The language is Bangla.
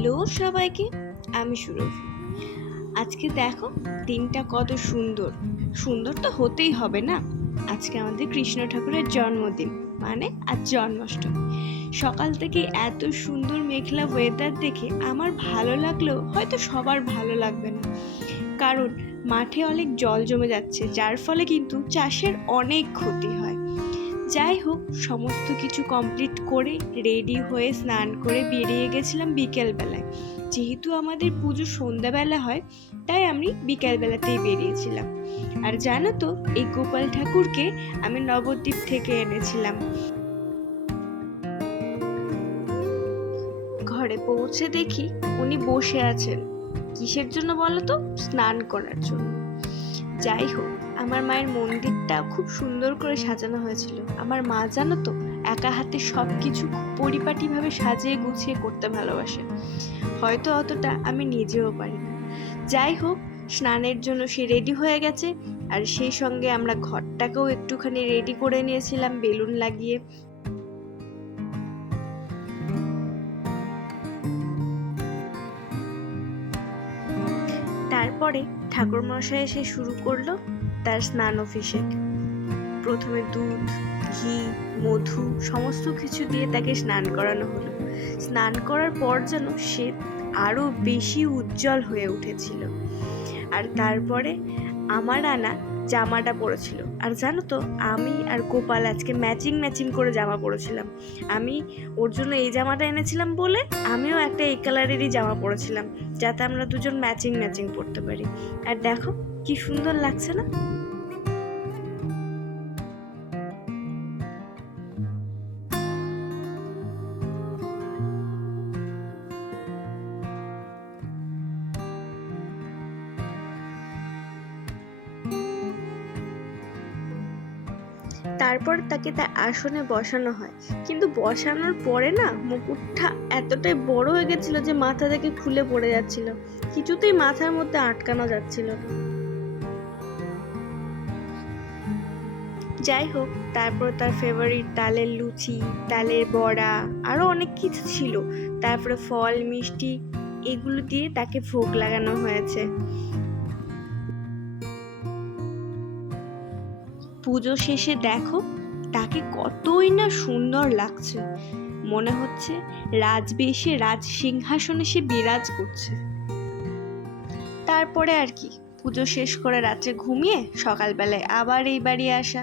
হ্যালো সবাইকে, আমি সুরভি। আজকে দেখো দিনটা কত সুন্দর। সুন্দর তো হতেই হবে না, আজকে আমাদের কৃষ্ণ ঠাকুরের জন্মদিন, মানে আজ জন্মাষ্টমী। সকাল থেকে এত সুন্দর মেঘলা ওয়েদার দেখে আমার ভালো লাগলেও হয়তো সবার ভালো লাগবে না, কারণ মাঠে অনেক জল জমে যাচ্ছে, যার ফলে কিন্তু চাষের অনেক ক্ষতি হয়। যাই হোক, সমস্ত কিছু কমপ্লিট করে রেডি হয়ে স্নান করে বেরিয়ে গেছিলাম বিকেলবেলায়। যেহেতু আমাদের পুজো সন্ধ্যাবেলা হয়, তাই আমি বিকেলবেলাতেই বেরিয়েছিলাম। আর জানো তো, এই গোপাল ঠাকুরকে আমি নবদ্বীপ থেকে এনেছিলাম। ঘরে পৌঁছে দেখি উনি বসে আছেন। কিসের জন্য বলো তো? স্নান করার জন্য। যাই হোক, আমার মায়ের মন্দিরটা খুব সুন্দর করে সাজানো হয়েছিল। আমার মা জানো তো, একা হাতে সব কিছু খুব পরিপাটিভাবে সাজিয়ে গুছিয়ে করতে ভালোবাসে, হয়তো অতটা আমি নিজেও পারি না। যাই হোক, স্নানের জন্য সে রেডি হয়ে গেছে, আর সেই সঙ্গে আমরা ঘরটাকেও একটুখানি রেডি করে নিয়েছিলাম বেলুন লাগিয়ে। তারপরে ঠাকুরমশাই এসে শুরু করলো তার স্নান অভিষেক। প্রথমে দুধ, ঘি, মধু সমস্ত কিছু দিয়ে তাকে স্নান করানো হলো। স্নান করার পর যেন সে আরো বেশি উজ্জ্বল হয়ে উঠেছিল। আর তারপরে আমার আনা জামাটা পরেছিল। আর জানো তো, আমি আর গোপাল আজকে ম্যাচিং করে জামা পরেছিলাম। আমি ওর জন্য এই জামাটা এনেছিলাম বলে আমিও একটা এই কালারেরই জামা পরেছিলাম, যাতে আমরা দুজন ম্যাচিং পরতে পারি। আর দেখো কি সুন্দর লাগছে না? তারপর তাকে তার আসনে বসানো হয়, কিন্তু বসানোর পরে না মুকুটটা এতটাই বড় হয়ে গেছিল যে মাথা থেকে খুলে পড়ে যাচ্ছিল, কিছুতেই মাথার মধ্যে আটকানো যাচ্ছিল না। যাই হোক, তারপর তার ফেভারিট তালের লুচি, তালের বড়া, আরো অনেক কিছু ছিল। তারপরে ফল মিষ্টি এগুলো দিয়ে তাকে ভোগ লাগানো হয়েছে। পুজো শেষে দেখো তাকে কতই না সুন্দর লাগছে, মনে হচ্ছে রাজবেশে রাজ সিংহাসনে সে বিরাজ করছে। তারপরে আর কি, পুজো শেষ করে রাত্রে ঘুমিয়ে সকালবেলায় আবার এই বাড়ি আসা।